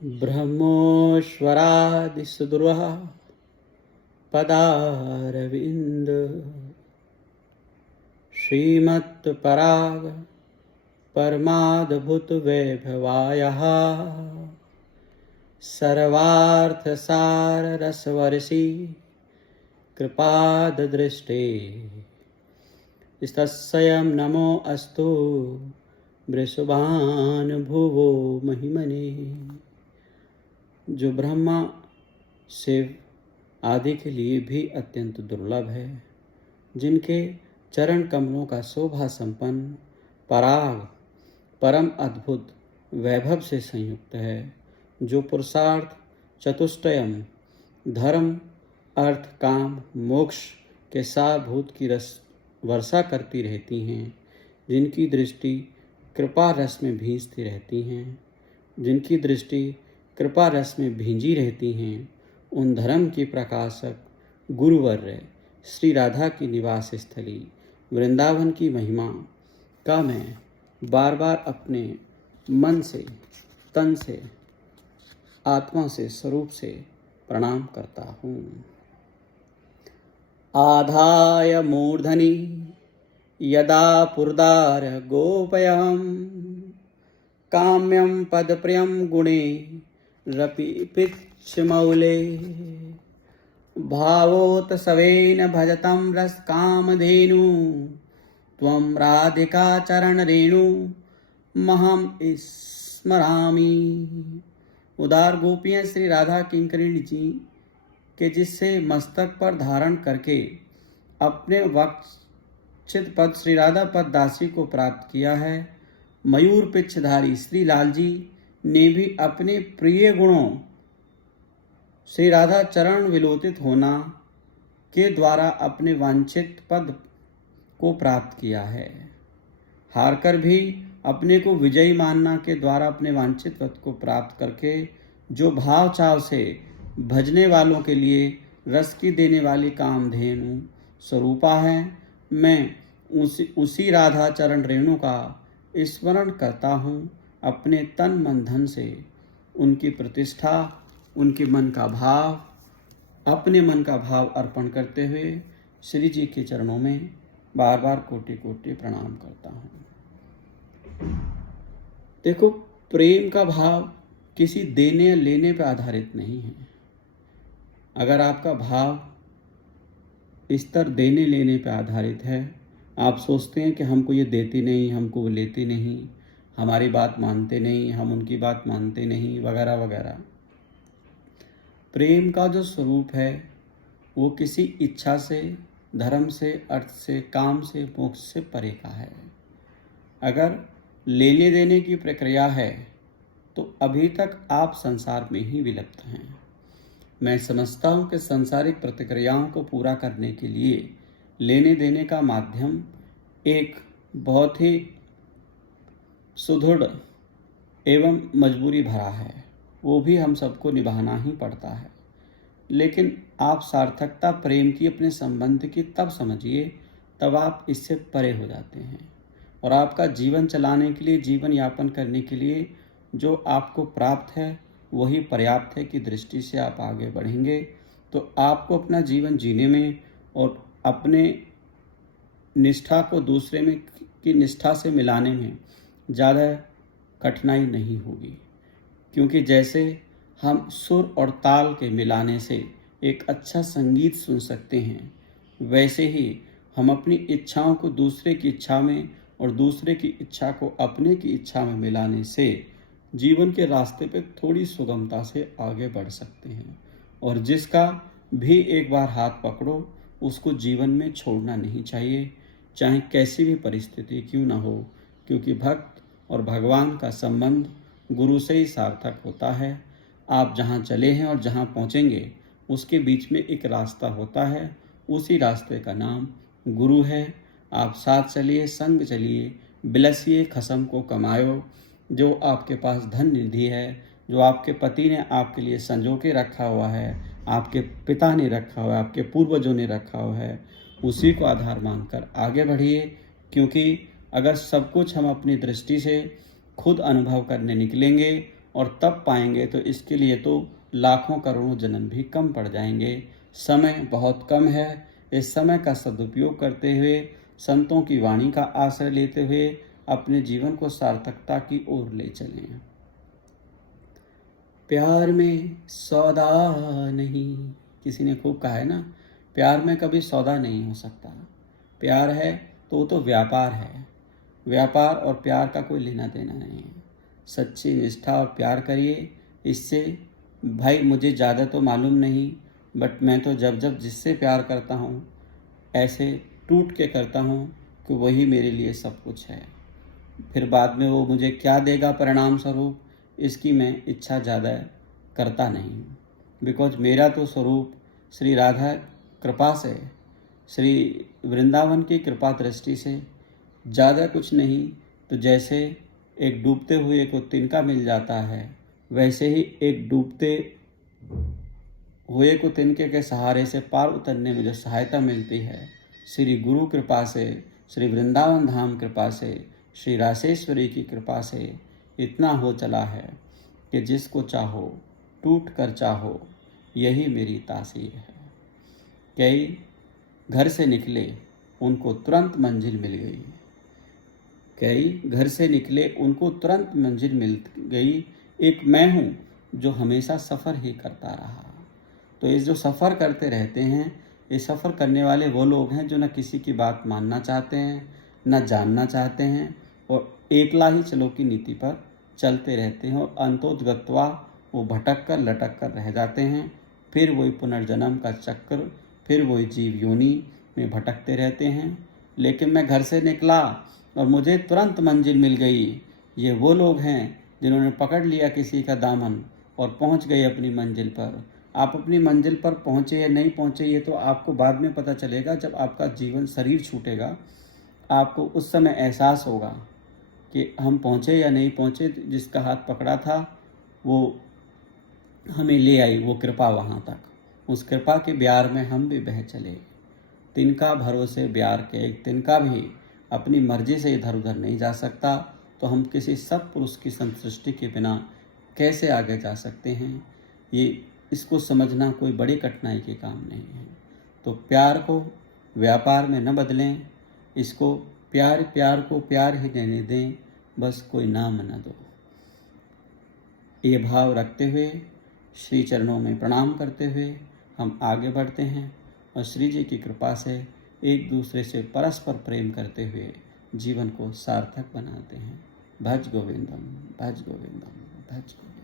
ब्रह्मोश्वरादिसुदुर्वः पदारविन्द श्रीमत्पराग परमाद्भुतवैभवायाः सर्वार्थसाररसवर्षि कृपाददृष्टे तस्यै नमो अस्तु वृषभानुभुवो महिमने। जो ब्रह्मा शिव आदि के लिए भी अत्यंत दुर्लभ है, जिनके चरण कमलों का शोभा संपन्न पराग परम अद्भुत वैभव से संयुक्त है, जो पुरुषार्थ चतुष्टयम धर्म अर्थ काम मोक्ष के सारभूत की रस वर्षा करती रहती हैं, जिनकी दृष्टि कृपा रस में भींजती रहती हैं, जिनकी दृष्टि कृपा रस में भींजी रहती हैं, उन धर्म की प्रकाशक गुरुवर्य श्री राधा की निवास स्थली वृंदावन की महिमा का मैं बार बार अपने मन से, तन से, आत्मा से, स्वरूप से प्रणाम करता हूँ। आधाय मूर्धनि यदा पुरदार गोपयं काम्यं पदप्रियं गुणे रपि पिच्छमौले भावोत्सवेन भजतं रसकामधेनु त्वं राधिका चरणरेणु महं स्मरामि। उदार गोपियाँ श्री राधा किंकरिणी जी के जिससे मस्तक पर धारण करके अपने वक्षित पद श्री राधा पद दासी को प्राप्त किया है, मयूर पिच्छधारी श्री लाल जी ने भी अपने प्रिय गुणों श्री राधा चरण विलोकित होना के द्वारा अपने वांछित पद को प्राप्त किया है। हारकर भी अपने को विजयी मानना के द्वारा अपने वांछित पद को प्राप्त करके जो भाव चाव से भजने वालों के लिए रस की देने वाली कामधेनु स्वरूपा है, मैं उसी राधा चरण रेणु का स्मरण करता हूँ। अपने तन मन धन से उनकी प्रतिष्ठा, उनके मन का भाव, अपने मन का भाव अर्पण करते हुए श्री जी के चरणों में बार बार कोटि कोटि प्रणाम करता हूँ। देखो, प्रेम का भाव किसी देने या लेने पर आधारित नहीं है। अगर आपका भाव स्तर देने लेने पर आधारित है, आप सोचते हैं कि हमको ये देती नहीं, हमको वो लेती नहीं, हमारी बात मानते नहीं, हम उनकी बात मानते नहीं, वगैरह वगैरह। प्रेम का जो स्वरूप है वो किसी इच्छा से, धर्म से, अर्थ से, काम से, मोक्ष से परे का है। अगर लेने देने की प्रक्रिया है तो अभी तक आप संसार में ही विलुप्त हैं। मैं समझता हूँ कि सांसारिक प्रतिक्रियाओं को पूरा करने के लिए लेने देने का माध्यम एक बहुत ही सुदृढ़ एवं मजबूरी भरा है, वो भी हम सबको निभाना ही पड़ता है। लेकिन आप सार्थकता प्रेम की अपने संबंध की तब समझिए तब आप इससे परे हो जाते हैं, और आपका जीवन चलाने के लिए, जीवन यापन करने के लिए जो आपको प्राप्त है वही पर्याप्त है की दृष्टि से आप आगे बढ़ेंगे तो आपको अपना जीवन जीने में और अपने निष्ठा को दूसरे में की निष्ठा से मिलाने में ज़्यादा कठिनाई नहीं होगी। क्योंकि जैसे हम सुर और ताल के मिलाने से एक अच्छा संगीत सुन सकते हैं, वैसे ही हम अपनी इच्छाओं को दूसरे की इच्छा में और दूसरे की इच्छा को अपने की इच्छा में मिलाने से जीवन के रास्ते पे थोड़ी सुगमता से आगे बढ़ सकते हैं। और जिसका भी एक बार हाथ पकड़ो उसको जीवन में छोड़ना नहीं चाहिए, चाहे कैसी भी परिस्थिति क्यों ना हो, क्योंकि भक्त और भगवान का संबंध गुरु से ही सार्थक होता है। आप जहाँ चले हैं और जहाँ पहुँचेंगे उसके बीच में एक रास्ता होता है, उसी रास्ते का नाम गुरु है। आप साथ चलिए, संग चलिए, बिलसिए, खसम को कमायो। जो आपके पास धन निधि है, जो आपके पति ने आपके लिए संजो के रखा हुआ है, आपके पिता ने रखा हुआ है, आपके पूर्वजों ने रखा हुआ है, उसी को आधार मानकर आगे बढ़िए। क्योंकि अगर सब कुछ हम अपनी दृष्टि से खुद अनुभव करने निकलेंगे और तब पाएंगे तो इसके लिए तो लाखों करोड़ों जन्म भी कम पड़ जाएंगे। समय बहुत कम है। इस समय का सदुपयोग करते हुए, संतों की वाणी का आश्रय लेते हुए अपने जीवन को सार्थकता की ओर ले चलें। प्यार में सौदा नहीं, किसी ने खूब कहा है ना, प्यार में कभी सौदा नहीं हो सकता। प्यार है तो वो तो व्यापार है। व्यापार और प्यार का कोई लेना देना नहीं है। सच्ची निष्ठा और प्यार करिए। इससे भाई मुझे ज़्यादा तो मालूम नहीं, बट मैं तो जब जब जिससे प्यार करता हूँ ऐसे टूट के करता हूँ कि वही मेरे लिए सब कुछ है। फिर बाद में वो मुझे क्या देगा परिणाम स्वरूप, इसकी मैं इच्छा ज़्यादा करता नहीं। बिकॉज मेरा तो स्वरूप श्री राधा कृपा से, श्री वृंदावन की कृपा दृष्टि से ज़्यादा कुछ नहीं। तो जैसे एक डूबते हुए को तिनका मिल जाता है, वैसे ही एक डूबते हुए को तिनके के सहारे से पार उतरने में जो सहायता मिलती है, श्री गुरु कृपा से, श्री वृंदावन धाम कृपा से, श्री रासेश्वरी की कृपा से इतना हो चला है कि जिसको चाहो टूट कर चाहो, यही मेरी तासीर है। कई घर से निकले उनको तुरंत मंजिल मिल गई। कई घर से निकले उनको तुरंत मंजिल मिल गई। एक मैं हूँ जो हमेशा सफ़र ही करता रहा। तो ये जो सफ़र करते रहते हैं, ये सफ़र करने वाले वो लोग हैं जो न किसी की बात मानना चाहते हैं, न जानना चाहते हैं, और एकला ही चलो की नीति पर चलते रहते हैं, और अंतोद्गत्वा वो भटक कर लटक कर रह जाते हैं। फिर वही पुनर्जन्म का चक्र, फिर वही जीव योनि में भटकते रहते हैं। लेकिन मैं घर से निकला और मुझे तुरंत मंजिल मिल गई, ये वो लोग हैं जिन्होंने पकड़ लिया किसी का दामन और पहुंच गए अपनी मंजिल पर। आप अपनी मंजिल पर पहुंचे या नहीं पहुंचे ये तो आपको बाद में पता चलेगा, जब आपका जीवन शरीर छूटेगा। आपको उस समय एहसास होगा कि हम पहुंचे या नहीं पहुंचे। जिसका हाथ पकड़ा था वो हमें ले आई वो कृपा वहाँ तक। उस कृपा के ब्यार में हम भी बह चले। तिनका भरोसे ब्यार के, एक तिनका भी अपनी मर्जी से इधर उधर नहीं जा सकता। तो हम किसी सब पुरुष की संतुष्टि के बिना कैसे आगे जा सकते हैं? इसको समझना कोई बड़ी कठिनाई के काम नहीं है। तो प्यार को व्यापार में न बदलें। इसको प्यार को प्यार ही देने दें, बस कोई नाम न दो। ये भाव रखते हुए, श्री चरणों में प्रणाम करते हुए हम आगे बढ़ते हैं और श्री जी की कृपा से एक दूसरे से परस्पर प्रेम करते हुए जीवन को सार्थक बनाते हैं। भज गोविंदम, भज गोविंदम, भज गोविंदम।